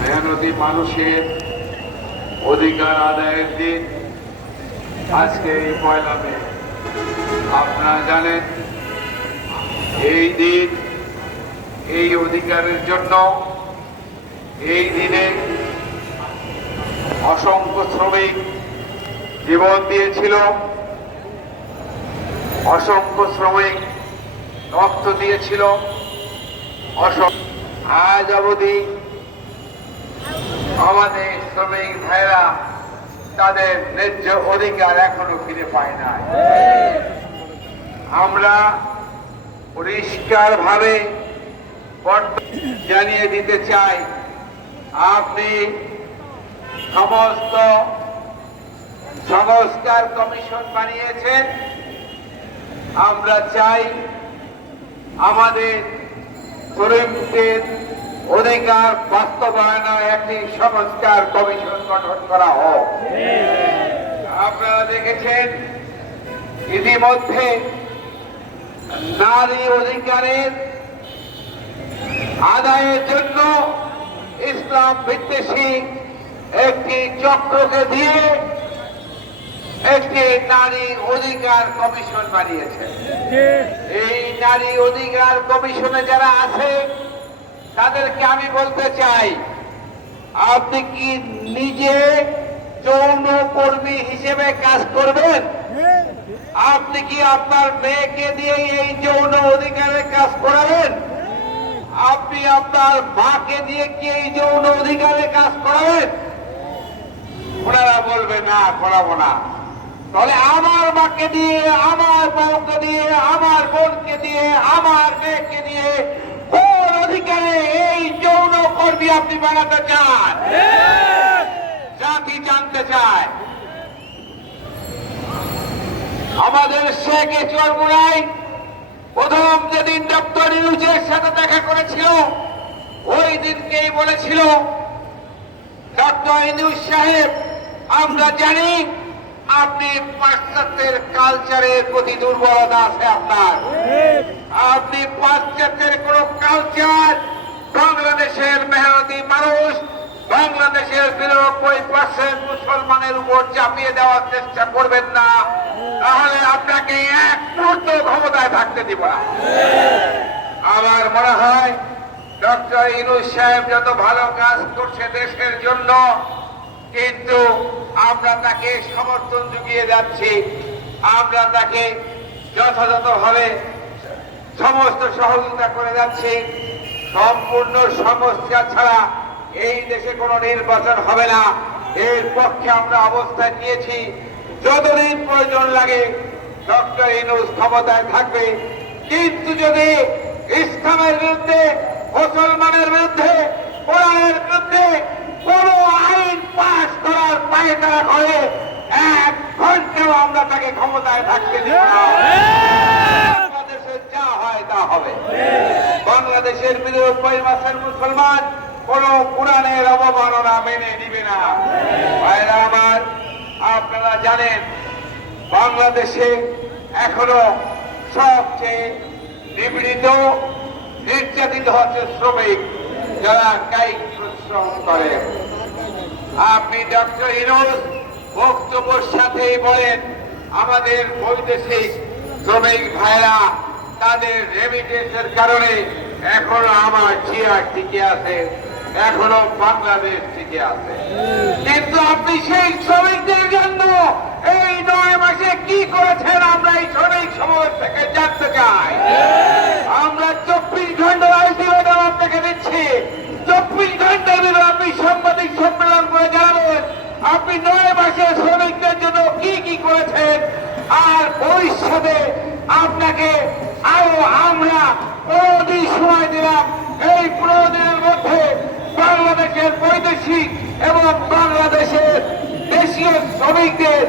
মেহনতি মানুষের অধিকার আদায়ের দিন। আজকে এই পয়লা মে। আপনারা জানেন, এই দিন এই অধিকারের জন্য এই দিনে অসংখ্য শ্রমিক জীবন দিয়েছিল। অসংখ্য শ্রমিক রক্ত দিয়েছিল। আজ অবধি আমাদের শ্রমিক ভাইরা তাদের ন্যায্য অধিকার এখনও ফিরে পায় না আমরা পরিষ্কার ভাবে জানিয়ে দিতে চাই, আপনি সমস্ত সংস্কার কমিশন বানিয়েছেন। আমরা চাই আমাদের শ্রমিকদের অধিকার বাস্তবায়নের একটি সংস্কার কমিশন গঠন করা হোক। আপনারা দেখেছেন, ইতিমধ্যে নারী অধিকারের আদায়ের জন্য ইসলাম বিদ্বেষী একটি চক্রকে দিয়ে একটি নারী অধিকার কমিশন বানিয়েছে। এই নারী অধিকার কমিশনে যারা আছে তাদেরকে আমি বলতে চাই আপনি কি নিজে যৌন কর্মী হিসেবে কাজ করবেন? আপনি কি আপনার মেয়েকে দিয়ে এই যৌন অধিকারের কাজ করাবেন? আপনি আপনার মাকে দিয়ে কি এই যৌন অধিকারের কাজ করাবেন? ওনারা বলবে না করাবো না। তাহলে আমার মাকে দিয়ে, আমার বউকে দিয়ে, আমার বোনকে দিয়ে, আমার মেয়েকে দিয়ে কোন অধিকারে এই যৌন কর্মী আপনি বানাতে চান? জাতি জানতে চায়। আমাদের শেখ চরমুরাই প্রথম যেদিন ডক্টর নিউজের সাথে দেখা করেছিল, ওই দিনকেই বলেছিল, ডক্টর ইনুজ সাহেব, আমরা জানি আপনি পাশ্চাত্যের কালচারের প্রতি দুর্বলতা আছে আপনার। আপনি পাশ্চাত্যের কোন কালচার বাংলাদেশের মেহনতি মানুষ, বাংলাদেশের বিরানব্বই পার্সেন্ট মুসলমানের উপর চাপিয়ে দেওয়ার চেষ্টা করবেন না, তাহলে আপনাকে এক মুহূর্ত ক্ষমতায় থাকতে দিব না। আমার মনে হয়, ডক্টর ইনুস সাহেব যত ভালো কাজ করছে দেশের জন্য কিন্তু আমরা তাকে সমর্থন জুগিয়ে যাচ্ছি। আমরা তাকে যথাযথভাবে সমস্ত সহযোগিতা করে যাচ্ছি। সম্পূর্ণ সমস্যা ছাড়া এই দেশে কোনো নির্বাচন হবে না। এর পক্ষে আমরা অবস্থান নিয়েছি যতদিন প্রয়োজন লাগে, ডক্টর ইনুস ক্ষমতায় থাকবে। কিন্তু যদি ইসলামের বিরুদ্ধে, মুসলমানের বিরুদ্ধে, কোরআনের বিরুদ্ধে কোন আইন পাশ করার পায়তারা করে এক ঘন্টাও আমরা তাকে ক্ষমতায় থাকতে দিব যা হয় তা হবে। বাংলাদেশের বিরোধী মাসের মুসলমান, কোন কোরআনের অবমাননা মেনে নিবে না। আমার, আপনারা জানেন, বাংলাদেশে এখনও সবচেয়ে নিপীড়িত নির্যাতিত হচ্ছে শ্রমিক, যারা কায়িক পরিশ্রম করে। আপনি ডক্টর ইনোজ বক্তব্যের সাথেই বলেন, আমাদের বৈদেশিক শ্রমিক ভাইরা তাদের রেমিটেন্সের কারণে এখনও আমার চেয়ার টিকে আছে, এখনও বাংলাদেশ টিকে আছে। কিন্তু আপনি সেই শ্রমিকদের জন্য এই নয় মাসে কি করেছেন আমরা এই শ্রমিক সমাজ থেকে জানতে চাই? আমরা চব্বিশ ঘণ্টার আইসিওটা আপনাকে দিচ্ছি। চব্বিশ ঘণ্টার ভিতরে আপনি সাংবাদিক সম্মেলন করে জানাবেন আপনি নয় মাসে শ্রমিকদের জন্য কি কি করেছেন? আর ভবিষ্যতে আপনাকে আরও আমরা পনেরো সময় দিলাম। এই পনেরো দিনের মধ্যে বাংলাদেশের বৈদেশিক এবং বাংলাদেশের দেশীয় শ্রমিকদের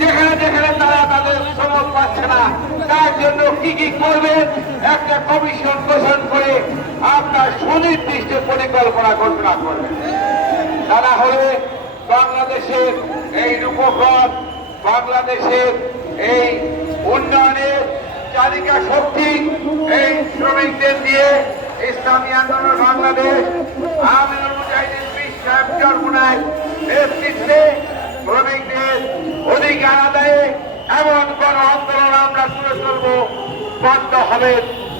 যেখানে যেখানে তারা তাদের শ্রম পাচ্ছে না তার জন্য কি কি করবেন? একটা কমিশন গঠন করে আপনার সুনির্দিষ্ট পরিকল্পনা ঘোষণা করবেন। তারা হলে বাংলাদেশের এই রূপকর বাংলাদেশের এই উন্নয়নের চালিকা শক্তি, এই শ্রমিকদের দিয়ে ইসলাম আন্দোলন বাংলাদেশ আমিনুল মুজাহিদিন নেতৃত্বে শ্রমিকদের অধিকার আদায়ে এমন কোন আন্দোলন আমরা তুলে ধরবো বন্ধ হবে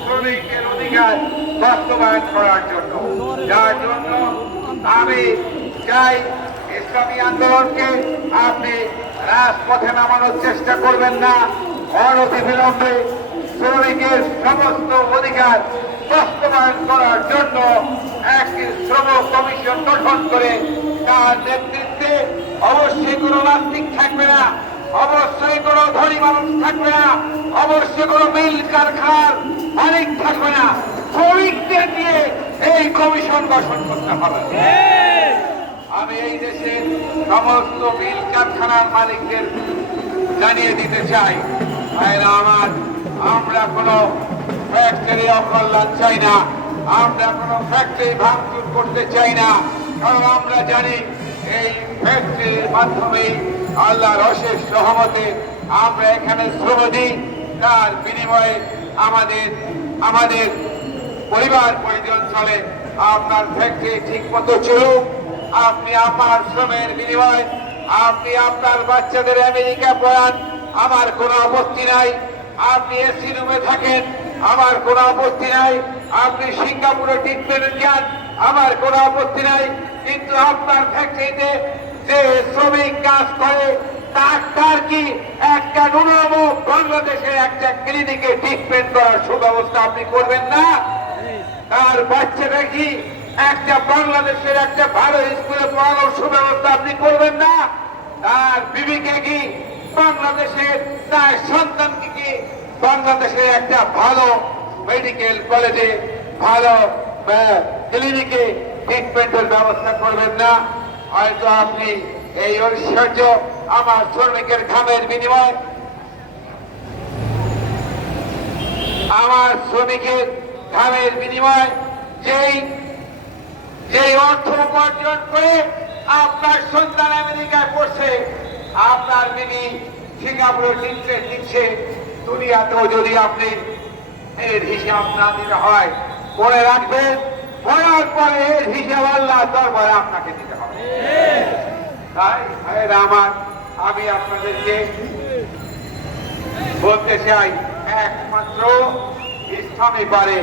শ্রমিকের অধিকার বাস্তবায়ন করার জন্য। যার জন্য আমি চাই ইসলামী আন্দোলনকে আপনি রাজপথে নামানোর চেষ্টা করবেন না। অনতি বিলম্বে শ্রমিকের সমস্ত অধিকার বাস্তবায়ন করার জন্য একটি শ্রম কমিশন গঠন করে তার নেতৃত্বে অবশ্যই কোনো নাস্তিক থাকবে না। অবশ্যই কোনো ধনী মানুষ থাকবে না। অবশ্যই কোনো মিল কারখানার মালিক থাকবে না। শ্রমিকদের দিয়ে এই কমিশন গঠন করতে হবে। আমি এই দেশের সমস্ত মিল কারখানার মালিকদের জানিয়ে দিতে চাই। ভাইরা আমার, আমরা কোনো ফ্যাক্টরি অকল্যাণ চাই না। আমরা কোনো ফ্যাক্টরি ভাঙচুর করতে চাই না। কারণ আমরা জানি এই ফ্যাক্টরির মাধ্যমে আল্লাহর অশেষ সহমতে আমরা এখানে শ্রম দিই। তার বিনিময়ে আমাদের আমাদের পরিবার পরিজন চলে। আপনার ফ্যাক্টরি ঠিক মতো চলুক। আপনি আপনার শ্রমের বিনিময় আপনি আপনার বাচ্চাদের আমেরিকা পড়ান। আমার কোনো আপত্তি নাই। আপনি এসি রুমে থাকেন। আমার কোনো আপত্তি নাই। আপনি সিঙ্গাপুরে ট্রিটমেন্ট যান আমার কোনো আপত্তি নাই। কিন্তু আপনার ফ্যাক্টরিতে যে শ্রমিক কাজ করে, তার তার কি একটা ন্যূনতম বাংলাদেশে একটা ক্লিনিকে ট্রিটমেন্ট করার সুব্যবস্থা আপনি করবেন না? তার বাচ্চাটা কি একটা বাংলাদেশের একটা ভালো স্কুলে পড়ানোর সুব্যবস্থা আপনি করবেন না? তার বিবিকে কি বাংলাদেশের তার সন্তানকে কি বাংলাদেশের একটা ভালো মেডিকেল কলেজে ভালো ক্লিনিকে ট্রিটমেন্টের ব্যবস্থা করবেন না? হয়তো আপনি এই ঐশ্বর্য আমার শ্রমিকের ঘামের বিনিময় আমার শ্রমিকের ঘামের বিনিময় যেই যেই অর্থ উপার্জন করে আপনার সন্তান আমেরিকায় পড়ছে, আপনার বিনি সিঙ্গাপুরে টিকছে টিকছে, দুনিয়াতেও যদি আপনি এর হিসাব না দিতে হয় মনে রাখবেন মরার পরে এর হিসাব আল্লাহ দরবারে আপনাকে দিতে তাই ভাইয়েরা আমার আমি আপনাদেরকে বলতে চাই একমাত্র ইসলামী পারে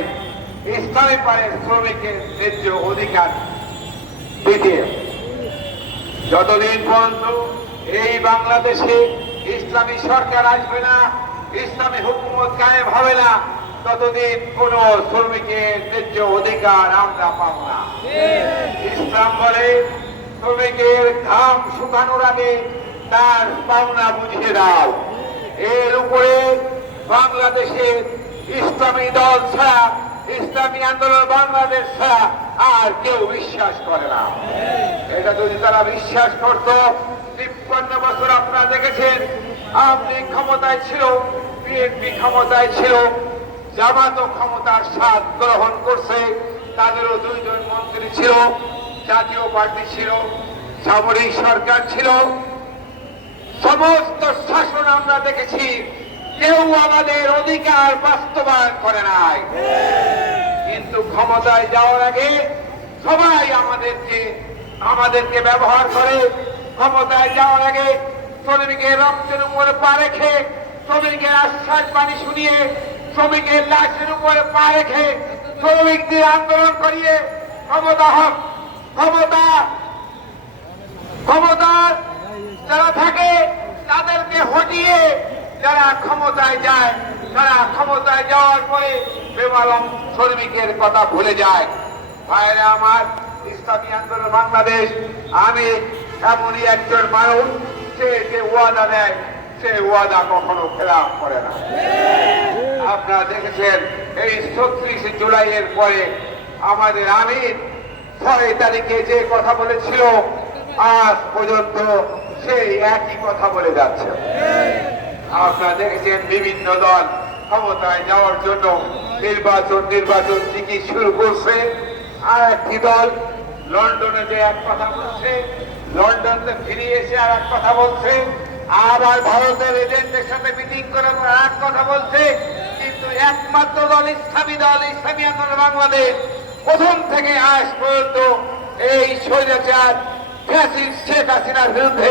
ইসলামী পারে শ্রমিকের ন্যায্য অধিকার দিতে। যতদিন পর্যন্ত এই বাংলাদেশে ইসলামী সরকার আসবে না ইসলামী হুকুমত কায়েম হবে না ততদিন কোন শ্রমিকের ন্যায্য অধিকার আমরা পাব না। ইসলাম বলে শ্রমিকের ঘাম শুকানোর আগে তার পাওনা বুঝিয়ে দাও। এর উপরে বাংলাদেশের ইসলামী দল ছাড়া, ইসলামী আন্দোলন বাংলাদেশ ছাড়া আর কেউ বিশ্বাস করে না। এটা যদি তারা বিশ্বাস করত, তিপ্পান্ন বছর আপনারা দেখেছেন, আপনি ক্ষমতায় ছিল, বিএনপি ক্ষমতায় ছিল, জামাতও ক্ষমতার স্বাদ গ্রহণ করছে, তাদেরও দুইজন মন্ত্রী ছিল জাতীয় পার্টি ছিল, সামরিক সরকার ছিল। সমস্ত শাসন আমরা দেখেছি। কেউ আমাদের অধিকার বাস্তবায়ন করে নাই। কিন্তু ক্ষমতায় যাওয়ার আগে সবাই আমাদেরকে আমাদেরকে ব্যবহার করে। ক্ষমতায় যাওয়ার আগে শ্রমিকের রক্তের উপরে পা রেখে, শ্রমিকের আশ্বাস পানি শুনিয়ে, শ্রমিকের লাশের উপরে পা রেখে শ্রমিকদের আন্দোলন করিয়ে ক্ষমতা হক ক্ষমতা ক্ষমতার যারা থাকে তাদেরকে হটিয়ে যারা ক্ষমতায় যায়, তারা ক্ষমতায় যাওয়ার পরে বেমালম শ্রমিকের কথা ভুলে যায়। ভাইরা আমার, ইসলামী আন্দোলন বাংলাদেশ, আমি এমনই একজন মানুষ, সে যে ওয়াদা দেয়, সে ওয়াদা কখনো খেলাপ করে না। আপনারা দেখেছেন, এই ছত্রিশে জুলাইয়ের পরে আমাদের আমির ছয় তারিখে যে কথা বলেছিল, আজ পর্যন্ত সেই একই কথা বলে যাচ্ছে। আপনারা দেখেছেন বিভিন্ন দল ক্ষমতায় যাওয়ার জন্য নির্বাচন নির্বাচন চিকি শুরু করছে, আর একটি দল লন্ডনে যে এক কথা বলছে লন্ডনে ফিরে এসে আর এক কথা বলছে, আবার ভারতের এজেন্টের সাথে মিটিং করে আর এক কথা বলছে, কিন্তু একমাত্র দল ইসলামী দল, ইসলামী আন্দোলন বাংলাদেশ। প্রথম থেকে আজ পর্যন্ত এই স্বৈরাচার শেখ হাসিনার বিরুদ্ধে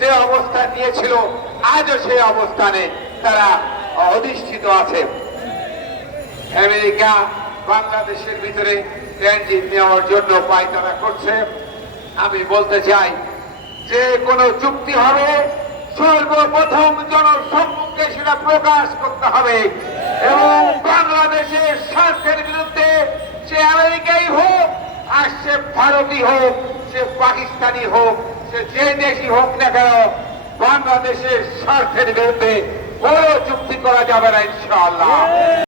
যে অবস্থান নিয়েছিল, আজও সেই অবস্থানে তারা অধিষ্ঠিত আছে। আমেরিকা বাংলাদেশের ভিতরে ট্রানজিট নেওয়ার জন্য পায়তারা করছে। আমি বলতে চাই, যে কোনো চুক্তি হবে, সর্বপ্রথম জনসম্মুখে সেটা প্রকাশ করতে হবে এবং বাংলাদেশের স্বার্থের বিরুদ্ধে সে আমেরিকাই হোক, আর সে ভারতই হোক, সে পাকিস্তানি হোক, সে যে দেশই হোক না কেন, বাংলাদেশের স্বার্থের বিরুদ্ধে কোনো চুক্তি করা যাবে না, ইনশাআল্লাহ।